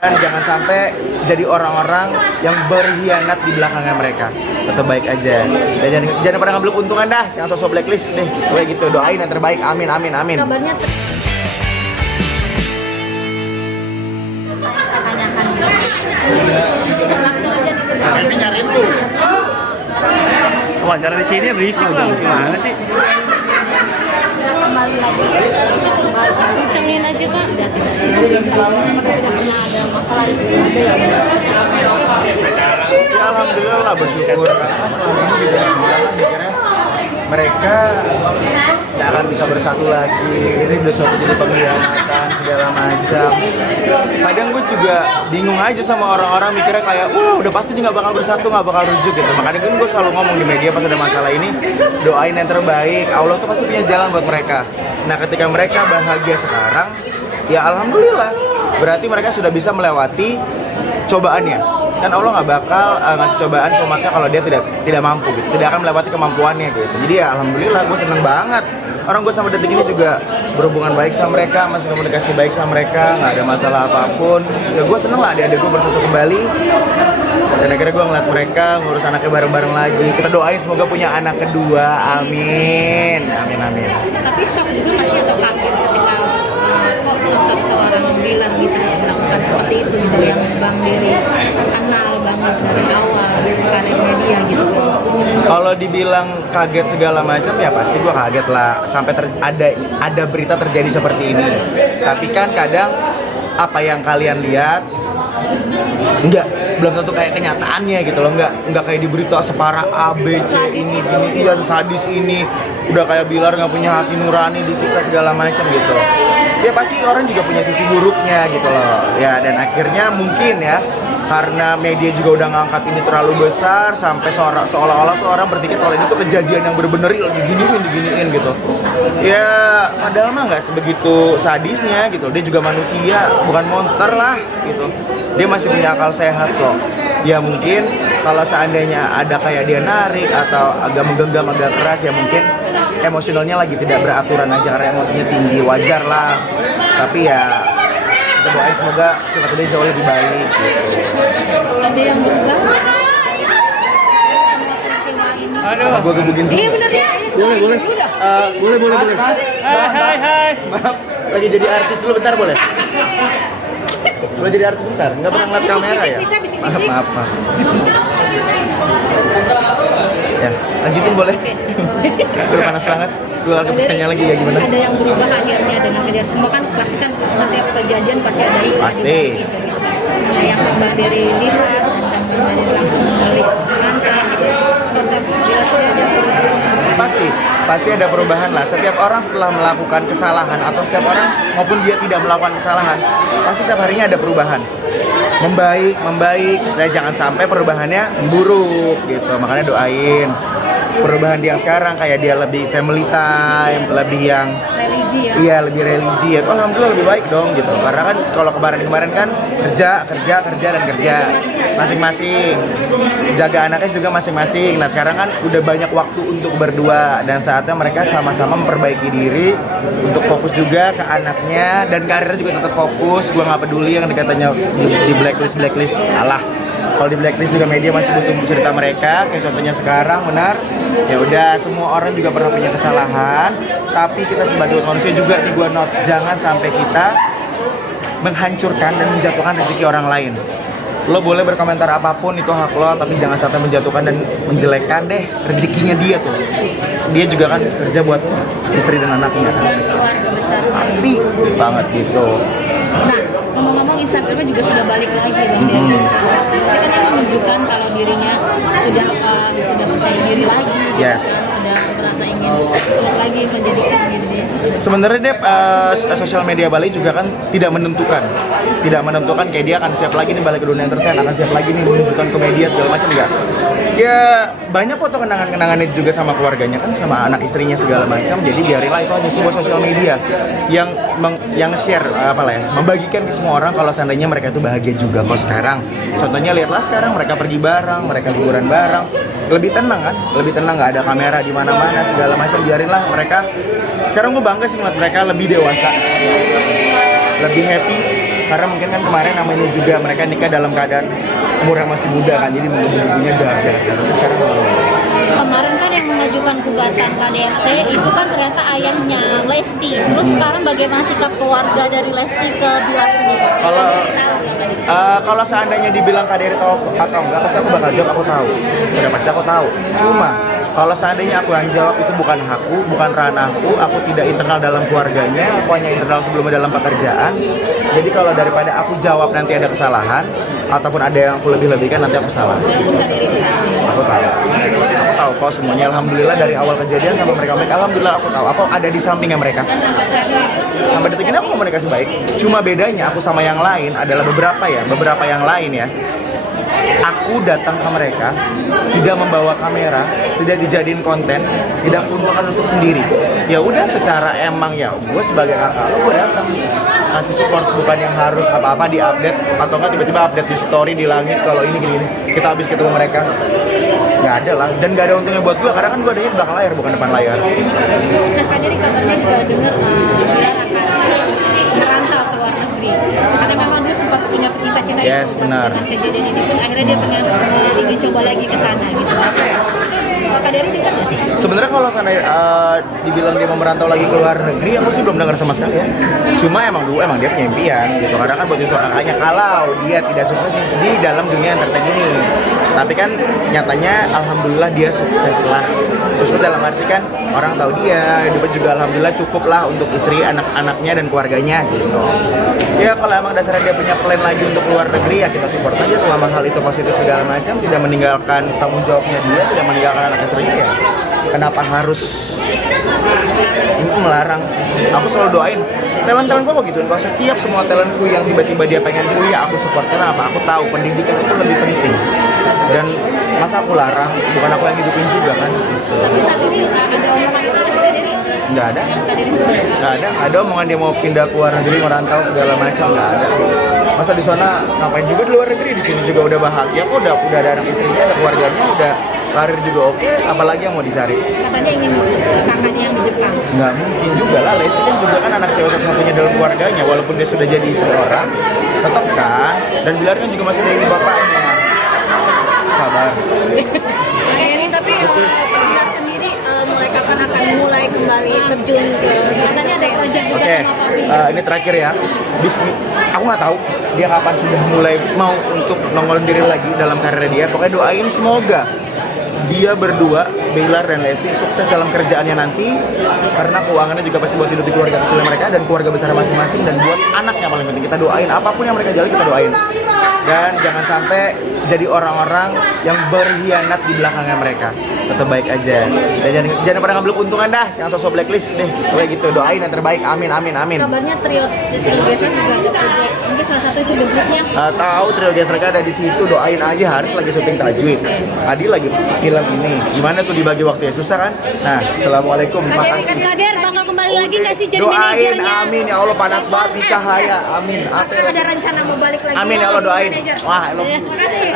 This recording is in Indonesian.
Dan jangan sampai jadi orang-orang yang berkhianat di belakangnya mereka. Tetap baik aja. Dan jangan pernah ngambil keuntungan dah. Jangan sosok blacklist deh. Kayak gitu. Doain yang terbaik. Amin, amin, amin. Kabarnya tanyakan langsung aja nih. Nyariin tuh. Wawancara di sini berisik lah, gimana sih? Kembali lagi. Kencengin aja Kak. Tidak pernah ada masalah di sini aja ya. Ya alhamdulillah bersyukur karena selama ini juga mikirnya mereka tidak akan bisa bersatu lagi. Ini udah suatu jadi pengkhianatan segala macam. Kadang gue juga bingung aja sama orang-orang mikirnya kayak, wah udah pasti dia nggak bakal bersatu, nggak bakal rujuk gitu. Makanya gue selalu ngomong di media pas ada masalah ini, doain yang terbaik. Allah tuh pasti punya jalan buat mereka. Nah ketika mereka bahagia sekarang, ya alhamdulillah. Berarti mereka sudah bisa melewati cobaannya. Dan Allah nggak bakal ngasih cobaan ke umatnya kalau dia tidak mampu gitu, tidak akan melewati kemampuannya gitu. Jadi ya alhamdulillah gue seneng banget. Orang gue sampai detik ini juga berhubungan baik sama mereka, masih komunikasi baik sama mereka, nggak ada masalah apapun. Ya gue seneng lah adik-adik gue bersatu kembali. Dan akhirnya gue ngeliat mereka ngurus anaknya bareng-bareng lagi. Kita doain semoga punya anak kedua, amin, amin, amin. Tapi shock juga masih atau kaget ketika kok sosok seorang Dilan bisa melakukan seperti itu gitu, yang Bang Dery kenal banget dari awal karirnya dia gitu. Kalau dibilang kaget segala macam ya pasti gue kaget lah sampai ada berita terjadi seperti ini. Tapi kan kadang apa yang kalian lihat belum tentu kayak kenyataannya gitu loh, nggak kayak di berita separah A, B, C ini, iya sadis ini, udah kayak Bilar nggak punya hati nurani, disiksa segala macam gitu. Ya pasti orang juga punya sisi buruknya gitu loh. Ya dan akhirnya mungkin ya karena media juga udah ngangkat ini terlalu besar sampai seolah-olah tuh orang berpikir kalau ini tuh kejadian yang bener-bener diginiin gitu. Ya padahal mah nggak sebegitu sadisnya gitu. Dia juga manusia, bukan monster lah gitu. Dia masih punya akal sehat kok. Ya mungkin kalau seandainya ada kayak dia narik atau agak menggenggam agak keras ya mungkin emosionalnya lagi tidak beraturan aja karena emosinya tinggi, wajar lah. Tapi ya kita doain semoga sifat dia jauh lebih baik gitu. Ada yang berubah sama peristiwa ini. Aduh, Gue gebukin tuh. Iya bener ya. Boleh. Hai. Maaf, lagi jadi artis dulu bentar boleh? Boleh jadi artis bentar? Nggak pernah ngeliat kamera ya? Bisik-bisik. Maaf. Ya, lanjutin boleh? Udah panas banget. Gue lagi bertanya lagi ya gimana? Ada yang berubah akhirnya dengan kejadian semua kan pasti kan setiap kejadian pasti ada hikmah Pasti. di balik itu gitu. Nah yang Bang Dery lihat dan Bang Dery langsung melihat gitu. Sosok Dilan sudah ada Pasti ada perubahan lah. Setiap orang setelah melakukan kesalahan atau setiap orang maupun dia tidak melakukan kesalahan, pasti setiap harinya ada perubahan. Membaik, dan jangan sampai perubahannya buruk gitu. Makanya doain perubahan dia sekarang kayak dia lebih family time, lebih yang religi ya. iya lebih religi ya. Oh, alhamdulillah lebih baik dong gitu. Karena kan kalau kemarin kan kerja masing-masing. Jaga anaknya juga masing-masing. Nah, sekarang kan udah banyak waktu untuk berdua dan saatnya mereka sama-sama memperbaiki diri untuk fokus juga ke anaknya dan karirnya juga tetap fokus. Gua nggak peduli yang dikatanya di blacklist. Alah. Kalau di blacklist juga media masih butuh cerita mereka, kayak contohnya sekarang benar. Ya udah, semua orang juga pernah punya kesalahan, tapi kita sebagai manusia juga di gua notes jangan sampai kita menghancurkan dan menjatuhkan rezeki orang lain. Lo boleh berkomentar apapun itu hak lo, tapi jangan sampai menjatuhkan dan menjelekkan deh rezekinya dia tuh. Dia juga kan kerja buat istri dan anaknya kan. Dan keluarga besar. Pasti banget gitu. Nah, ngomong-ngomong Instagramnya juga sudah balik lagi Bang Dery. Berarti kan yang menunjukkan kalau dirinya sudah percaya diri lagi. Gitu. Yes. Sudah merasa ingin lagi menjadikan diri dia. Sebenarnya deh sosial media Bali juga kan tidak menentukan kayak dia akan siap lagi nih balik ke dunia entertain, akan siap lagi nih menunjukkan ke media segala macam enggak. Ya banyak foto kenangan-kenangannya juga sama keluarganya kan, sama anak istrinya segala macam. Jadi biarilah itu hanya sebuah sosial media yang share membagikan ke semua orang kalau seandainya mereka itu bahagia juga kok sekarang. Contohnya lihatlah sekarang mereka pergi bareng, mereka liburan bareng, lebih tenang kan, nggak ada kamera di mana-mana segala macam. Biarinlah mereka. Sekarang gue bangga sih ngeliat mereka lebih dewasa, lebih happy, Karena mungkin kan kemarin namanya juga mereka nikah dalam keadaan umur yang masih muda kan, jadi mungkin dar. Sekarang Kemarin kan yang mengajukan gugatan KDRT itu kan ternyata ayahnya Lesti. Terus sekarang bagaimana sikap keluarga dari Lesti ke Bilar sendiri? Kalau seandainya dibilang KDRT atau enggak, pasti aku bakal jawab aku tahu. Udah pasti aku tahu. Cuma kalau seandainya aku yang jawab itu bukan hakku, bukan ranahku, aku tidak internal dalam keluarganya, aku hanya internal sebelumnya dalam pekerjaan. Jadi kalau daripada aku jawab nanti ada kesalahan ataupun ada yang aku lebih-lebihkan, nanti aku salah. Walaupun KDRT itu tahu ya. Aku tahu kok semuanya. Alhamdulillah dari awal kejadian sama mereka, alhamdulillah aku tahu. Aku ada di sampingnya mereka. Dan Sampai detik ini aku komunikasi baik. Cuma bedanya aku sama yang lain adalah beberapa yang lain ya. Aku datang ke mereka, tidak membawa kamera, tidak dijadiin konten, tidak kumpulkan untuk sendiri. Ya udah, secara emang ya, gue sebagai kakak lo, gue datang kasih support, bukan yang harus apa-apa diupdate atau nggak tiba-tiba update di story di langit kalau ini gini. Kita habis ketemu mereka, nggak ada lah, dan nggak ada untungnya buat gue karena kan gue adanya di belakang layar bukan depan layar. Nah, Kak Dery kabarnya juga dengar Bilar akan merantau ke luar negeri. Karena memang dulu sempat punya cita-cita Yes, itu. benar. Dengan kejadian ini pun akhirnya dia pengen ingin coba lagi ke sana gitu. Kak Dery dengar nggak sih? Sebenarnya kalau sana dibilang dia mau merantau lagi ke luar negeri, aku sih belum dengar sama sekali ya. Cuma emang dia punya impian gitu. Karena kan buat Yusuf kakaknya kalau dia tidak sukses di dalam dunia entertain ini. Tapi kan nyatanya alhamdulillah dia sukses lah. Sukses dalam arti kan orang tahu dia, hidupnya juga alhamdulillah cukup lah untuk istri, anak-anaknya dan keluarganya gitu. Ya kalau emang dasarnya dia punya plan lagi untuk luar negeri ya kita support aja selama hal itu positif segala macam, tidak meninggalkan tanggung jawabnya dia, tidak meninggalkan anak istrinya ya. Kenapa harus melarang? Aku selalu doain talent-talent gue gituin kok, setiap semua talentku yang tiba-tiba dia pengen kuliah aku support. Kenapa? Aku tahu pendidikan itu lebih penting dan masa aku larang, bukan aku yang hidupin juga kan. Tapi saat ini ada omongan itu nggak sih Kak Dery? Nggak ada. Kak Dery sebut. Nggak ada omongan dia mau pindah ke luar negeri, merantau segala macam, nggak ada. Masa di sana ngapain juga di luar negeri, di sini juga udah bahagia kok, udah ada anak istrinya, ada keluarganya, udah karir juga oke, apalagi yang mau dicari. Katanya ingin ikut kakaknya yang di Jepang. Nggak mungkin juga lah, Lesti kan juga kan anak cewek satu-satunya dalam keluarganya, walaupun dia sudah jadi istri orang, tetap kan. Dan Bilar kan juga masih ada ibu bapaknya. Sabar. Ini tapi Bilar sendiri mulai kapan akan mulai kembali terjun ke, katanya ada project juga Oke, sama Papi. ini terakhir ya. Aku nggak tahu dia kapan sudah mulai mau untuk nongolin diri lagi dalam karir dia. Pokoknya doain semoga dia berdua, Bilar dan Lesti, sukses dalam kerjaannya nanti, karena keuangannya juga pasti buat hidupi keluarga kecil mereka dan keluarga besar masing-masing, dan buat anaknya paling penting. Kita doain apapun yang mereka jalani, kita doain. Dan jangan sampai jadi orang-orang yang berkhianat di belakangnya mereka. Tetap baik aja. Dan jangan pada ngambil keuntungan dah, yang sosok blacklist deh. Kayak gitu, doain yang terbaik. Amin. Kabarnya trio Geser juga ada project. Mungkin salah satu itu debutnya. Tahu Trio Geser ada di situ, doain aja. Haris lagi syuting Tajwid. Adi lagi film ini. Gimana tuh dibagi waktunya, susah kan? Nah, assalamualaikum. Makasih. Kader bakal kembali lagi nggak sih jadi Doain, manajernya? amin ya Allah, panas banget di cahaya. Amin. Ada rencana mau balik lagi? Amin ya Allah, doain. Manajer. Wah, Makasih.